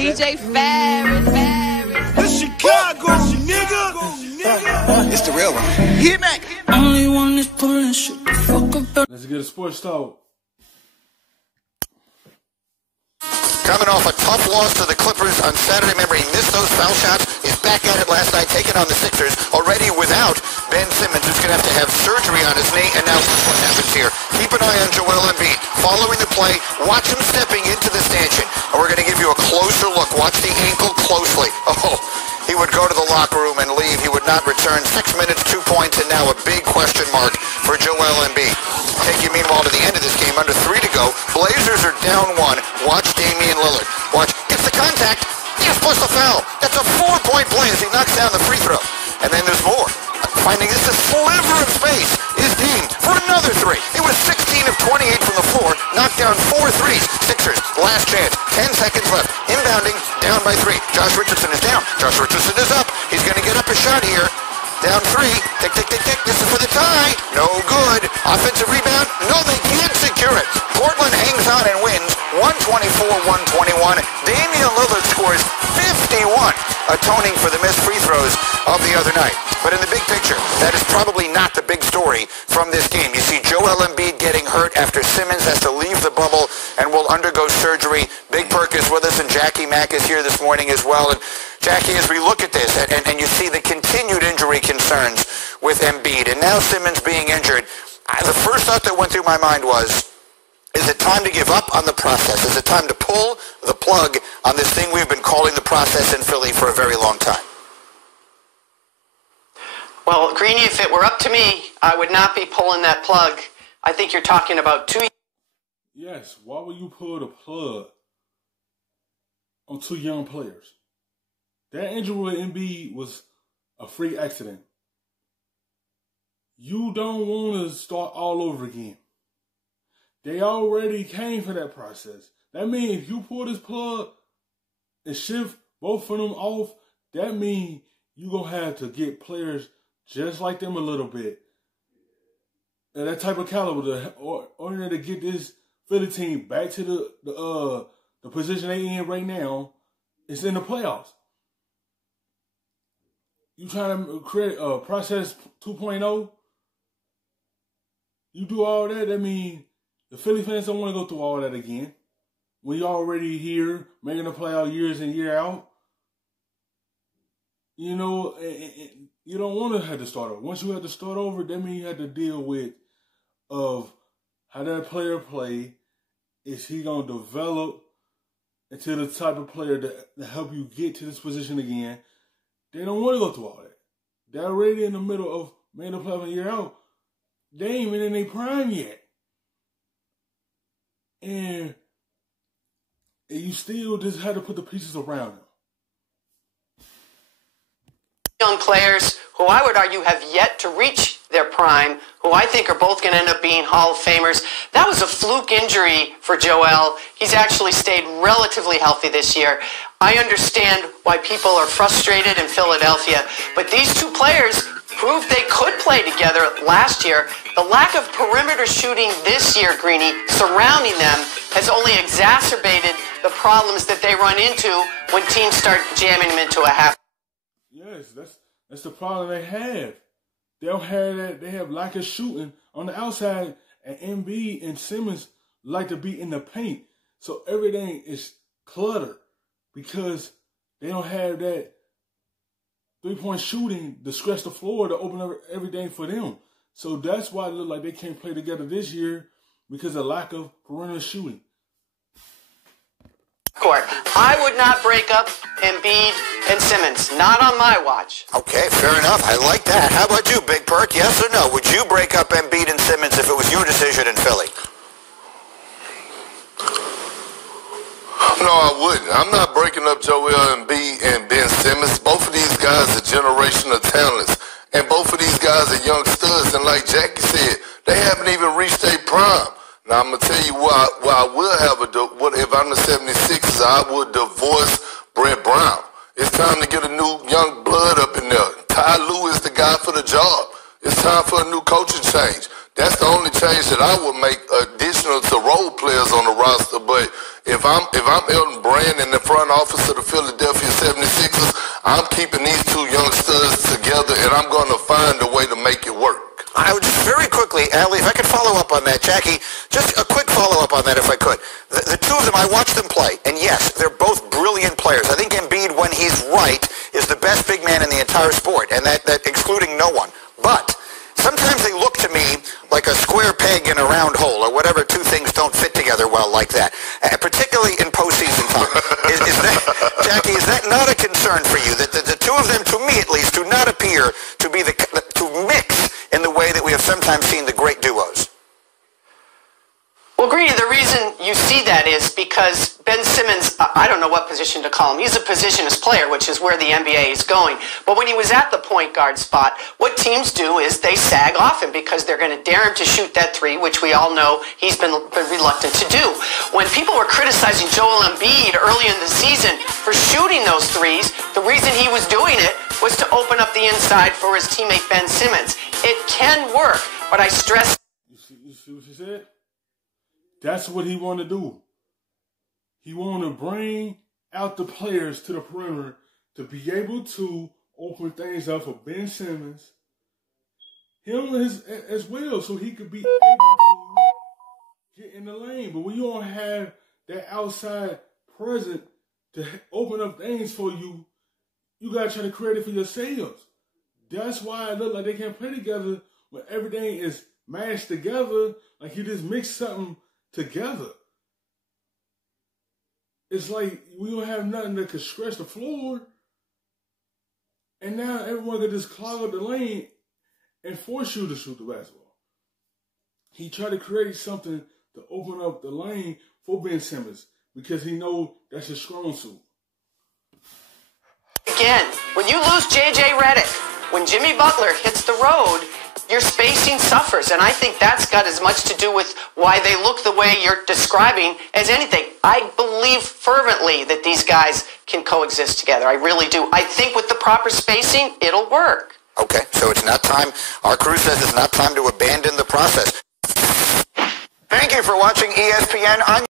DJ Ferris. The Chicago nigga. It's the real one. Hit Mac. Only one is pulling shit. Fuck up. Let's get a sports talk. Coming off a tough loss to the Clippers on Saturday. Remember, he missed those foul shots. He's back at it last night, taking on the Sixers. Already without Ben Simmons, who's going to have surgery on his knee. And now what happens here? Keep an eye on Joel Embiid. Following the play, watch him stepping into the stanchion. And we're going to give you a closer look. Watch the ankle closely. Oh, he would go to the locker room and leave. He would not return. 6 minutes, 2 points, and now a big question mark for Joel Embiid. Take you, meanwhile, to the end of this game. Under 3 to go. Blazers are down 1. Watch Damian Lillard. Watch. Gets the contact. Yes, plus the foul. That's a 4-point play as he knocks down the free throw. And then there's more. Finding this a sliver of space is deemed for another 3. It was 16 of 28 from the floor. Knocked down 4 threes. Sixers, last chance. 10 seconds left. Inbounding, down by 3. Josh Richardson is down. Josh Richardson is up. He's going to get up a shot here. Down 3. Tick, tick, tick, tick. This is for the tie. No good. Offensive rebound. No, they can't secure it. Portland hangs on and wins 124-121. Damian Lillard scores 51, atoning for the missed free throws of the other night. But in the big picture, that is probably not the big story from this game. You see Joel Embiid getting hurt after Simmons has to leave the bubble and will undergo surgery. Big Perk is with us, and Jackie Mack is here this morning as well. And Jackie, as we look at this, and you see the continued injury concerns with Embiid, and now Simmons being injured, the first thought that went through my mind was, is it time to give up on the process? Is it time to pull the plug on this thing we've been calling the process in Philly for a very long time? Well, Greeny, if it were up to me, I would not be pulling that plug. I think you're talking about 2 years. Yes, why would you pull the plug on 2 young players? That injury with Embiid was a freak accident. You don't want to start all over again. They already came for that process. That means if you pull this plug and shift both of them off, that means you're going to have to get players just like them a little bit. And that type of caliber, order to get this Philly team back to the position they in right now, it's in the playoffs. You trying to create a process 2.0? You do all that, that means the Philly fans don't want to go through all that again. When you're already here, making the playoff years in, year out, you know, you don't want to have to start over. Once you have to start over, that means you have to deal with of how that player play. Is he going to develop into the type of player to help you get to this position again? They don't want to go through all that. They're already in the middle of making the playoff a year out. They ain't even in their prime yet. And you still just had to put the pieces around them. Young players who I would argue have yet to reach their prime, who I think are both going to end up being Hall of Famers. That was a fluke injury for Joel. He's actually stayed relatively healthy this year. I understand why people are frustrated in Philadelphia, but these 2 players proved they could play together last year. The lack of perimeter shooting this year, Greeny, surrounding them has only exacerbated the problems that they run into when teams start jamming them into a half. Yes, that's the problem they have. They don't have that. They have lack of shooting on the outside, and Embiid and Simmons like to be in the paint. So everything is cluttered because they don't have that 3-point shooting to stretch the floor to open up everything for them. So that's why it looks like they can't play together this year because of lack of perimeter shooting. Court. I would not break up Embiid and Simmons. Not on my watch. Okay, fair enough. I like that. How about you, Big Perk? Yes or no? Would you break up Embiid and Simmons if it was your decision in Philly? No, I wouldn't. I'm not breaking up Joel Embiid and Ben Simmons. Both of these guys are generational talents. And both of these guys are young studs. And like Jackie said, they haven't even reached their prime. Now, I'm going to tell you why I will have if I'm the 76ers, I would divorce Brett Brown. It's time to get a new young blood up in there. Ty Lue is the guy for the job. It's time for a new coaching change. That's the only change that I would make additional to role players on the roster. But if I'm Elton Brand in the front office of the Philadelphia 76ers, I'm keeping these two young studs together, and I'm going to find a way to make it work. I would just very quickly, Allie, if I could follow up on that. Jackie, just a quick follow-up on that if I could. The two of them, I watched them play, and yes, they're both brilliant players. I think Embiid, when he's right, is the best big man in the entire sport, and that excluding no one. But sometimes they look to me like a square peg in a round hole, or whatever. Two things don't fit together well like that, particularly in postseason time. Jackie, is that not a concern for you, that the two of them, to me at least, do not appear to be to mix in the way that we have sometimes seen the great duos? Well, Greedy, the reason you see that is because Ben Simmons, I don't know what position to call him. He's a positionless player, which is where the NBA is going. But when he was at the point guard spot, what teams do is they sag off him because they're going to dare him to shoot that three, which we all know he's been reluctant to do. When people were criticizing Joel Embiid early in the season for shooting those threes, the reason he was doing it was to open up the inside for his teammate Ben Simmons. It can work, but I stress... You see what she said? That's what he want to do. He want to bring out the players to the perimeter to be able to open things up for Ben Simmons, him as well, so he could be able to get in the lane. But when you don't have that outside present to open up things for you, you got to try to create it for yourselves. That's why it look like they can't play together when everything is mashed together, like you just mix something together. It's like we don't have nothing that could stretch the floor, and now everyone can just clog up the lane and force you to shoot the basketball. He tried to create something to open up the lane for Ben Simmons because he knows that's his strong suit. Again, when you lose J.J. Redick, when Jimmy Butler hits the road, your spacing suffers, and I think that's got as much to do with why they look the way you're describing as anything. I believe fervently that these guys can coexist together. I really do. I think with the proper spacing, it'll work. Okay, so it's not time. Our crew says it's not time to abandon the process. Thank you for watching ESPN on